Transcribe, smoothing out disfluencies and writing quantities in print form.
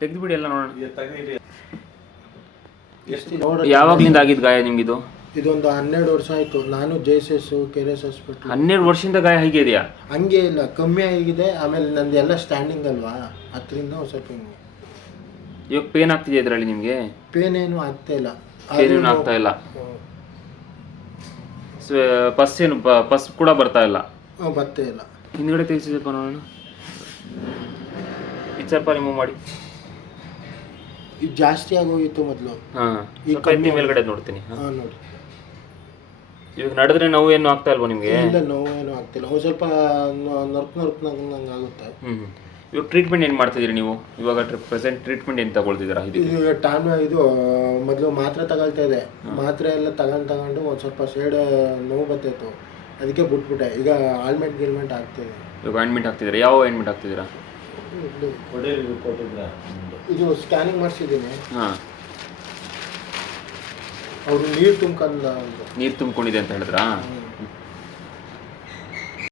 ತೆಗೆದುಬಿಡಿ ಎಲ್ಲ ನೋಡೋಣ. ನೋಡಿ ಯಾವಾಗ್ಲಿಂದ ಆಗಿದ್ದು ಗಾಯ ನಿಮ್ಗಿದು? ಇದೊಂದು 12 ವರ್ಷ ಆಯಿತು. ನಾನು JSS KRS ಹಾಸ್ಪಿಟ್ಲ್. 12 ವರ್ಷದಿಂದ ಗಾಯ ಹೀಗೆ ಇದೆಯಾ? ಹಂಗೆ ಇಲ್ಲ, ಕಮ್ಮಿ ಆಗಿದೆ. ಆಮೇಲೆ ನಂದು ಎಲ್ಲ ಸ್ಟ್ಯಾಂಡಿಂಗ್ ಅಲ್ವಾ, ಅದರಿಂದ ಒಂದು ಸ್ವಲ್ಪ ಹಿಂಗೆ. ಇವಾಗ ಪೇನ್ ಆಗ್ತಿದೆಯಾ ಇದರಲ್ಲಿ ನಿಮಗೆ? ಪೇನ್ ಏನು ಆಗ್ತಾ ಇಲ್ಲ. ಪೇನ್ ಏನು ಆಗ್ತಾ ಇಲ್ಲ. ಪಸ್ ಕೂಡ ಬರ್ತಾ ಇಲ್ಲ. ಬರ್ತಾ ಇಲ್ಲ. ಹಿಂದ್ಗಡೆ ತೆಗಿಸಿದಪ್ಪ ನೋಡೋಣ. ಇಚ್ಚಪ್ಪ ರಿಮೂವ್ ಮಾಡಿ. ಇದು ಜಾಸ್ತಿ ಆಗೋಗಿತ್ತು ಮೊದಲು. ಹಾಂ, ಸ್ವಲ್ಪ ಎತ್ತಿ ಮೇಲ್ಗಡೆ ನೋಡ್ತೀನಿ. ಹಾಂ ನೋಡಿ. ಇವಾಗ ನಡೆದ್ರೆ ನೋವು ಏನು ಆಗ್ತಾ ಇಲ್ವಾ ನಿಮಗೆ? ಇಲ್ಲ, ನೋವು ಏನು ಆಗ್ತಿಲ್ಲ. ಒಂದು ಸ್ವಲ್ಪ ನರ್ಕ್ ಆಗುತ್ತೆ. ಇವಾಗ ಟ್ರೀಟ್ಮೆಂಟ್ ಏನು ಮಾಡ್ತಿದ್ದೀರಿ ನೀವು? ಇವಾಗ ಪ್ರೆಸೆಂಟ್ ಟ್ರೀಟ್ಮೆಂಟ್ ಏನು ತಗೊಳ್ತಿದ್ದೀರಾ? ಇದು ಇದು ಮೊದಲು ಮಾತ್ರೆ ತಗೊಳ್ತಾ ಇದೆ. ಮಾತ್ರೆ ಎಲ್ಲ ತಗೊಂಡು ಒಂದು ಸ್ವಲ್ಪ ಸೈಡ್ ನೋವು ಬರ್ತಾಯಿತ್ತು, ಅದಕ್ಕೆ ಬಿಟ್ಬಿಟ್ಟೆ. ಈಗ ಗಿಲ್ಮೆಂಟ್ ಆಗ್ತಿದೆ. ಇವಾಗ ಆಯಿಂಟ್ಮೆಂಟ್ ಹಾಕ್ತಿದ್ದೀರಾ? ಯಾವ ಆಯಿಂಟ್ಮೆಂಟ್ ಹಾಕ್ತಿದ್ದೀರಾ? ಇದು ಸ್ಕ್ಯಾನಿಂಗ್ ಮಾಡಿಸಿದ್ದೀನಿ. ಹಾಂ, ಅವರು ನೀರು ತುಂಬ್ಕೊಂಡಿದೆ ಅಂತ ಹೇಳಿದ್ರಾ?